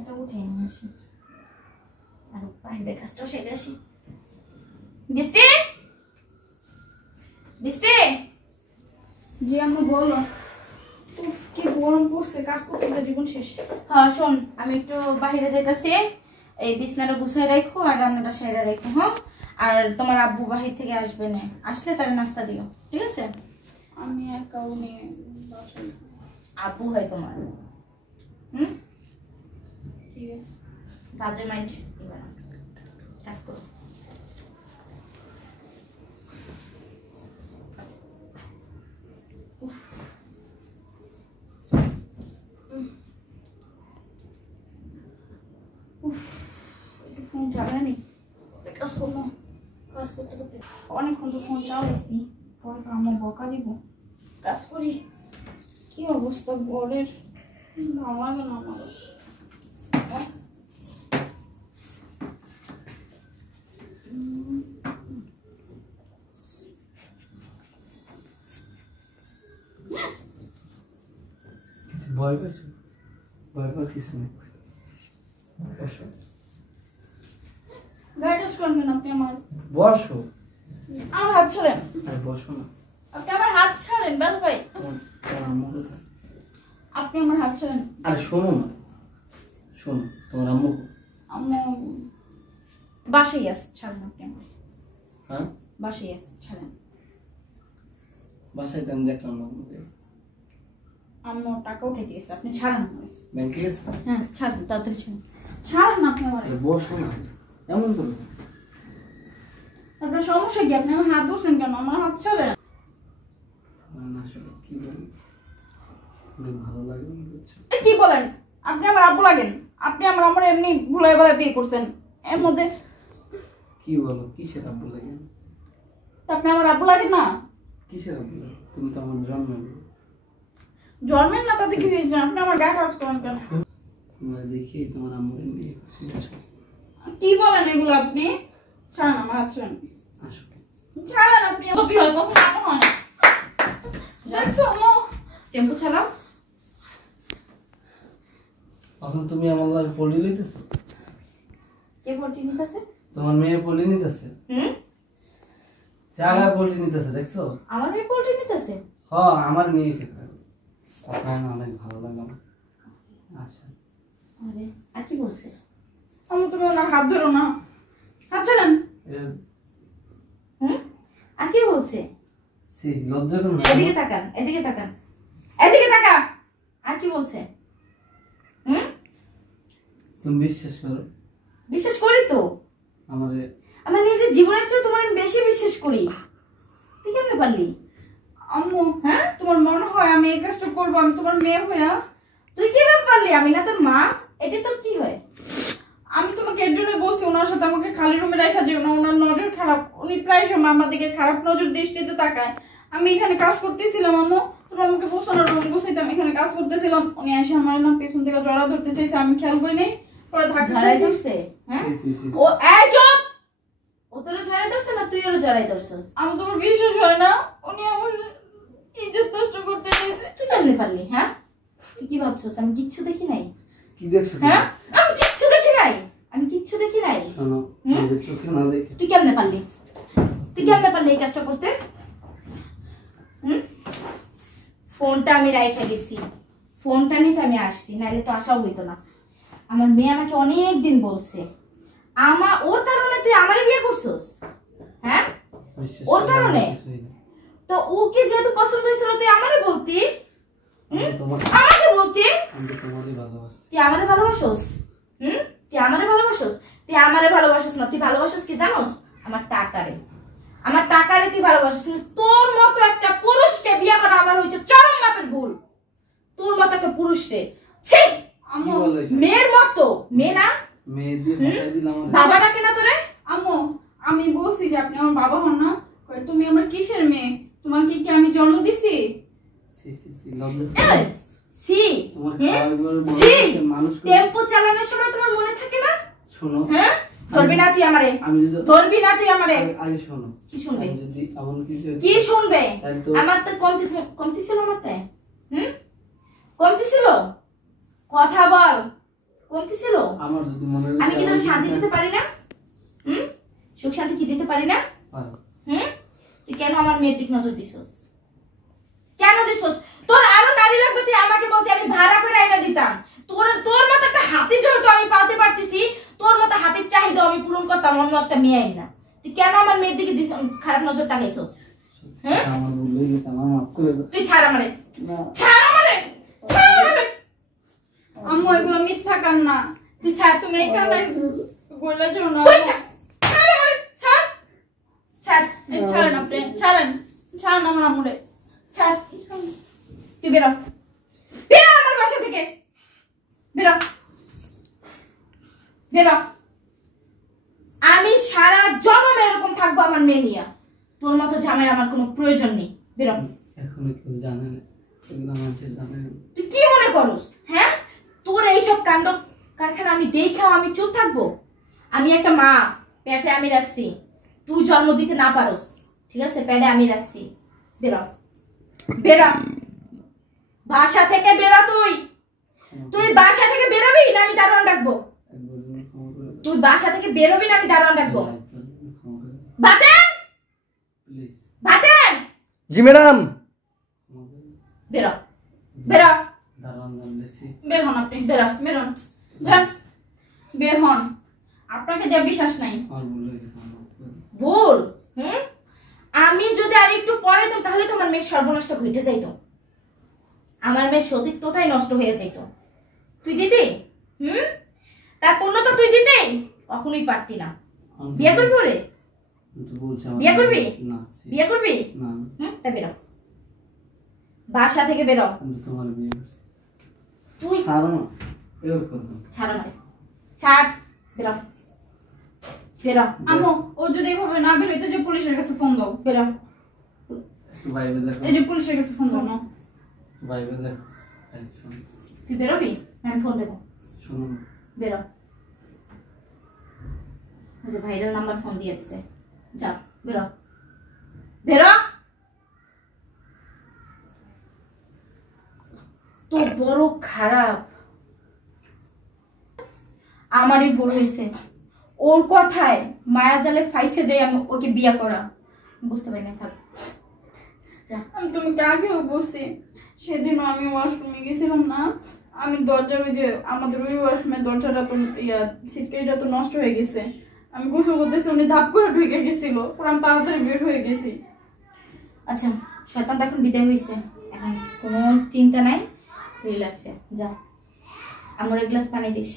এটা উঠে নিয়ে আসি আর পাইবে কাজটা সেরে আসি। বৃষ্টি বৃষ্টি। জি আম্মু বলো। উফ কি গরম পড়ছে, কাজ করতে তো জীবন শেষ। হ্যাঁ শোন, আমি একটু বাইরে যাইতাছি, এই বিছনাটা গুছাই রাখো আর রান্নাটা সেরে রাখো। হ্যাঁ, আর তোমার আব্বু বাহির থেকে আসবে না, আসলে তার নাস্তা দিও, ঠিক আছে? আমি একাও নিয়ে বাসায়। আব্বু হয় তোমার। ঠিক আছে, বাজে মাইন্ড এবার কাজ করো। ফোন চালানি, কাজ করবো। কাজ করতে করতে অনেকক্ষণ তো ফোন চালাইছি, পরে তো আমার বকা দিব। কাজ করি। কি অবস্থা ঘরের, ভালো লাগে না আমার। ভয় পেয়েছো? ভয় পাওয়ার কিছু নেই। বসো। গাইডেন্স করবেন আপনি আমার। বসো। আমার হাত ছাড়েন। আরে বসো না। আপনি আমার হাত ছাড়েন ব্যাস ভাই। তোমার আম্মু কোথায়? আপনি আমার হাত ছাড়েন। আরে শোনো না, শোনো, তোমার আম্মু? আম্মু বাসায় আছে, ছাড়েন আপনি আমার। হ্যাঁ বাসায় আছে, ছাড়েন। বাসায় তো আমি দেখলাম না আম্মুকে। আম্মু টাকা উঠে দিয়েছে, আপনি ছাড়েন আমার। ব্যাংকে গেছে? হ্যাঁ ছাড়েন, তাড়াতাড়ি ছাড়েন। ছাড়েন আপনি আমার। বসো না, এমন করো। আপনার সমস্যা কি? আপনি আমার হাত ধরছেন কেন? আমার হাত ছাড়েন। আসলে কি বলি, অনেক ভালো লাগে, বুঝছো? কি বলেন? আপনি আমার আব্বু লাগেন। আপনি আমার এমনি ভুলাই ভুলাই বিয়ে করছেন এর মধ্যে। কি বলো, কিসের আব্বু লাগে? আপনি আমার আব্বু লাগেন না? কিসের আব্বু লাগে? তুমি তো আমার জন্ম জন্মের না, তাতে কি হয়েছে? আপনি আমার গায়ে কাজ করেন কেন? তোমরা দেখি তোমার আম্মুর নিয়ে বুঝছো? কি বলেন এগুলো আপনি? ছাড়েন আমার হাত, ছাড়েন। আসো। ছাড়েন আপনি। কি হয় কখন আপন হয় না? দেখছো আম্মু? টেম্পো চালাও। এখন তুমি আমার লাগে পলি লইতেছো? কে ভর্তি নিতেছে? তোমার মেয়ে পলি নিতেছে। চালা পলি নিতেছে, দেখছো? আমার মেয়ে ভর্তি নিতেছে? হ্যাঁ, আমার নিয়েছে। কথা না অনেক ভালো লাগে আমার। আচ্ছা, আরে আর কি বলছে? আম্মু তুমি ওনার হাত ধরো না, হাত ছাড়েন। আর কি বলছে? সি লজ্জা করো না। এদিকে তাকান, এদিকে তাকান, এদিকে তাকা। আর কি বলছে? তুমি বিশ্বাস করো? বিশ্বাস করি তো। আমারে আমি নিজের জীবনের চেয়ে তোমার বেশি বিশ্বাস করি। তুই কেমনে পারলি? আম্মু হ্যাঁ, তোমার মনে হয় আমি এই কাজটা করবো? আমি তোমার মেয়ে হইয়া। তুই কিভাবে পারলি? আমি না তোর মা? এটা তোর কি হয়? আমি তোমাকে এর জন্যই বলছি ওনার সাথে আমাকে খালি রুমে রাখা যেও না। ওনার নজর খারাপ, উনি প্রায় সময় আমার দিকে খারাপ নজর দৃষ্টিতে তাকায়। আমি এখানে কাজ করতেছিলাম আম্মু, তুমি আমাকে বলছো না রুম বসাইতে, আমি এখানে কাজ করতেছিলাম। উনি এসে আমার না পেছন থেকে জড়া ধরতে চাইছে, আমি খেয়াল করি নাই, পরে ধাক্কা ঝাড়াই খাইছি। ধরছে? হ্যাঁ, সি ও এই চুপ। ও তোরে ঝাড়াই ধরছে না তুই ওরে ঝাড়াই ধরছস? আমি তোমার বিশ্বাস হয় না, উনি আমার ইজ্জত নষ্ট করতে চাইছে। তুই কেমনে পারলি? হ্যাঁ, তুই কি ভাবছস আমি কিচ্ছু দেখি নাই? কি দেখছো? হ্যাঁ, আমি কিচ্ছু দেখি নাই, আমি কিচ্ছু দেখি নাই। শোনো, নিজের চোখে না দেখে। তুই কেমনে পারলি? তুই কেমনে পারলি এই কাজটা করতে? ফোনটা আমি রাইখা গেছি, ফোনটা নিতে আমি আসছি, নাইলে তো আসাও হইতো না। আমার মেয়ে আমাকে অনেক দিন বলছে, ওর কারণে তুই আমারে বিয়ে করছস? হ্যাঁ, ওর কারণে? তো ওকে যেহেতু পছন্দ হয়েছিল তুই আমারে বলতি, আমাকে বলতি। তুই আমারে ভালোবাসোস? তুই আমারে ভালোবাসোস? তুই আমারে ভালোবাসোস না, তুই ভালোবাসোস কি জানোস? আমার টাকারে, আমার টাকারে তুই ভালোবাসিস। তোর মতো একটা পুরুষকে বিয়ে করা আমার হয়েছে চরম মাপের ভুল। তোর মতো একটা পুরুষকে, ছি! মেয়ের মতো, মেয়ে না, মেয়ে দিয়ে বসাই দিলাম। বাবা ডাকে না তোরে? আম্মু আমি বলছি যে আপনি আমার বাবা হন না। তুমি আমার কিসের মেয়ে? তোমার কি আমি জন্ম দিছি? সি সি সি লজ্জা। সি তোমার খাওয়ার বড় মানুষ টেম্পো চালানোর সময় তোমার মনে থাকে না? শোনো, হ্যাঁ, ধরবি না তুই আমারে, আমি যদি ধরবি না তুই আমারে। আগে শোনো, কি শুনবে? যদি এমন কিছু কি শুনবে? আমার তো কমতি ছিল, আমারটা কমতি ছিল। কথা বল, কমতি ছিল? আমার যদি মনে আমি কি তোর শান্তি দিতে পারি না? সুখ শান্তি কি দিতে পারি না? তুই কেন আমার মেয়ের দিক নজর দিছস? কেন দিছস? তোর আরো নারী লাগবে, তুই আমাকে বলতে আমি ভাড়া করে আইনা দিতাম। তোর মতো একটা হাতি যেহেতু আমি পালতে পারতেছি, তোর মতো হাতির চাহিদা আমি পূরণ করতাম অন্য একটা মেয়ে আইনা। তুই কেন আমার মেয়ের দিকে খারাপ নজর তাকাইছস? হ্যাঁ, আমার ভুল হয়ে গেছে, আমার মাফ করে দাও। তুই ছাড় আমারে, ছাড় আমারে, ছাড় আমারে। আম্মু এগুলো মিথ্যা কান্না। তুই ছাড়, তুমি এই কান্নায় বলেছো না। তুই ছাড়, ছাড় আমারে, ছাড়, ছাড়, এই ছাড়েন আপনি, ছাড়েন, ছাড়েন আমার আম্মুরে। ছাড়। তুই বেরো, বেরো আমার বাসা থেকে, বেরো, বেরো। আমি সারা জন্ম এরকম থাকবো আমার মেয়ে নিয়ে। তোর মতো ঝামেলা আমার কোনো প্রয়োজন নেই। বেরো। এখনো কেউ জানে না, এগুলো মানুষের জানে না। তুই কি মনে করস? হ্যাঁ, তোর এইসব কাণ্ড কারখানা আমি দেখাও আমি চুপ থাকবো? আমি একটা মা, পেটে আমি রাখছি, তুই জন্ম দিতে না পারস, ঠিক আছে? পেটে আমি রাখছি। বেরো, বেরো বাসা থেকে, বেরো। তুই বাসা থেকে বেরোবি না আমি দারোয়ান ডাকবো? তুই বাসা থেকে বেরোবি না আমি দারোয়ান ডাকবো? বাতেন, বাতেন। জি ম্যাডাম। বেরো, বেরো, বের হন আপনি, বের হন, যান, বের হন। আপনাকে যা বিশ্বাস নাই। ভুল। আমি যদি আর একটু পরে তো তাহলে তো আমার মেয়ের সর্বনষ্ট ঘটে যাইত, আমার মেয়ের সতীত্বটাই নষ্ট হয়ে যাইত। তুই দিতে তার পূর্ণতা তুই দিতে কখনোই পারতি না। বিয়ে করবি ওরে? বিয়ে করবি? বিয়ে করবি? তা বেরো, বাসা থেকে বেরো। তুই ছাড় আমারে, ছাড়, বেরো, বেরো। আম্মু ও যদি এভাবে না বের হইতো, যে পুলিশের কাছে ফোন দাও। বেরো, এই যে পুলিশের কাছে ফোন দাও না। তুই বেরোবি? আমি ফোন দেবো। বেরো। ওই যে ভাইরাল নাম্বার ফোন দিয়ে দিছে, যা বেরো, বেরো। তো বড় খারাপ, আমারই ভুল হয়েছে। ওর কথায় মায়া জালে ফাইসে যাই আমি ওকে বিয়ে করা, বুঝতে পারি না। থাক, আমি তোমাকে আগেও বলছি, সেদিনও আমি ওয়াশরুমে গেছিলাম না, আমি দরজার ওই যে আমাদের ওই ওয়াশরুমের দরজাটা তো সিটকারিটা তো নষ্ট হয়ে গেছে, আমি গোসল করতেছি, উনি ধাপ করে ঢুকে গেছিল, পুরো আমি তাড়াতাড়ি বের হয়ে গেছি। আচ্ছা, শয়তান তো এখন বিদায় হয়েছে, এখন কোনো চিন্তা নাই, রিল্যাক্সে যা। আমার এক গ্লাস পানি দিস।